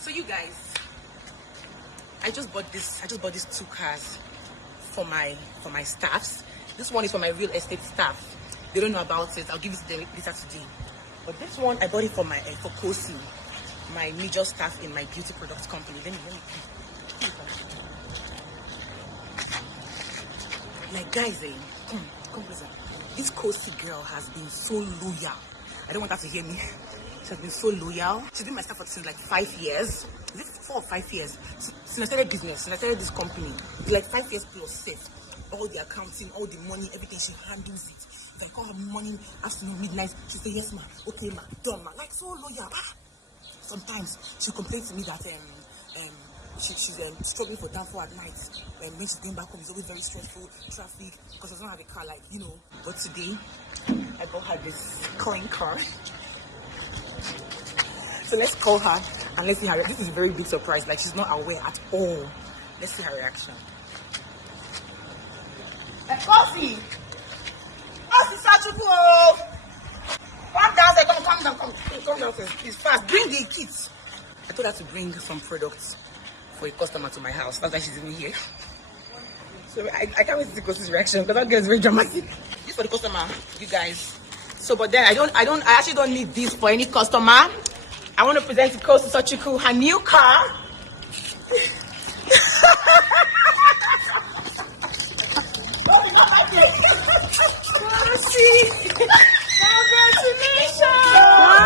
So you guys, I just bought these 2 cars for my staffs. This one is for my real estate staff. They don't know about it. I'll give it to them later today. But this one I bought it for my for Kosi, my major staff in my beauty products company. Let me like guys, come closer. This Kosi girl has been so loyal. I don't want her to hear me. She has been so loyal. She's been my staff for since like 5 years. Is it 4 or 5 years? Since I started business, since I started this company, it's like 5 years plus safe. All the accounting, all the money, everything, she handles it. If I call her morning, afternoon, midnight, she say yes ma, okay ma, done ma. Like so loyal. Sometimes she complains to me that she's struggling for downfall at night. When she's going back home, it's always very stressful, traffic, because she doesn't have a car, like, you know. But today, I bought her this clean car. So let's call her and let's see her. This is a very big surprise. Like, she's not aware at all. Let's see her reaction. Coffee! Coffee, Sachuku! Calm down, come down first. Please, fast. Bring the kits. I told her to bring some products for a customer to my house. That's why she's even here. So I can't wait to see Kosi's reaction because that girl is very dramatic. This for the customer, you guys. So, but then I actually don't need this for any customer. I want to present to Kosi Sachuku her new car.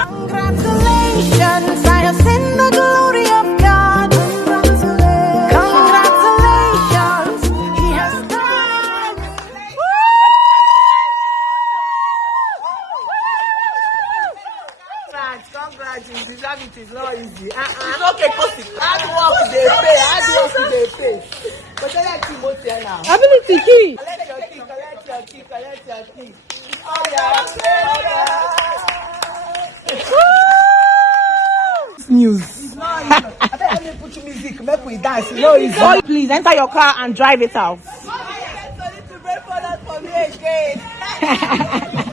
Congratulations, I have seen the glory of God. Congratulations, He has done. Congrats, you deserve it. It's not easy. It's okay, Kosi. Hard work they pay. But tell her Timothy now. Ability key. Collect your key. Oh yeah. News. It's not easy. I think let me put your music, make we dance. It's not easy. Please enter your car and drive it out.